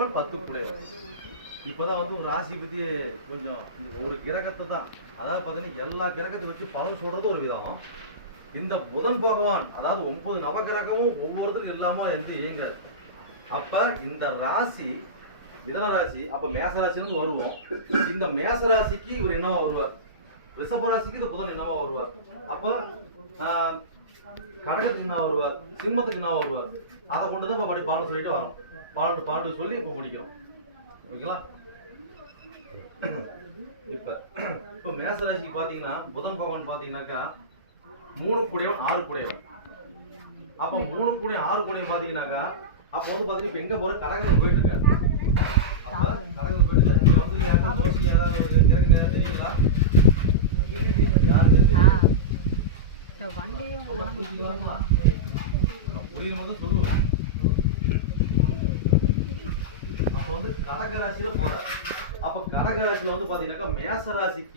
குடையவன் 10 குடையவன். இப்பதான் வந்து ஒரு ராசி பத்தி கொஞ்சம் ஒரு கிரகத்தை தான், அதாவது பார்த்தீங்கன்னா எல்லா கிரகத்தை வச்சு பலன் சொல்றது ஒரு விதம். இந்த புதன் பகவான் அதாவது 9 நவகிரகமும் ஒவ்வொருத்தருக்கும் இல்லாம எந்த இயங்காது. அப்ப இந்த ராசி மிதன ராசி, அப்ப மேச ராசின்னு வருவோம். இந்த மேச ராசிக்கு இவர் என்னவா வருவார், ரிஷப ராசிக்கு இந்த புதன் என்னவா வருவார், அப்ப கடகத்துக்கு என்ன வருவார், சிம்மத்துக்கு என்ன வருவார், அதை கொண்டுதான் அப்படி பாடம் சொல்லிட்டு வரோம். பாண்டு சொல்லி இப்ப முடிக்கிறோம். ஓகேங்களா? இப்ப மேசராசிக்கு பாத்தீங்கன்னா புதன் பகவான் பாத்தீங்கன்னாக்கா 3 குடையவன் 6 குடையவன். அப்ப 3 குடையவன் 6 குடையவன் பாத்தீங்கன்னாக்கா அப்ப வந்து பாத்தீங்கன்னா இப்ப எங்க போற கடகத்துக்கு போயிட்டு இருக்காரு. கடகத்துக்கு போயிட்டு இருக்காரு. இங்க வந்து ஏன்னா தோசி ஏதாவது ஒரு கிரக தெரியுங்களா? யாரு தெரியுமா? புரியும் போது சொல்லுவேன். அப்ப வந்து கடகராசியில போறாரு. அப்ப கடகராசியில வந்து பாத்தீங்கன்னாக்கா மேச ராசிக்கு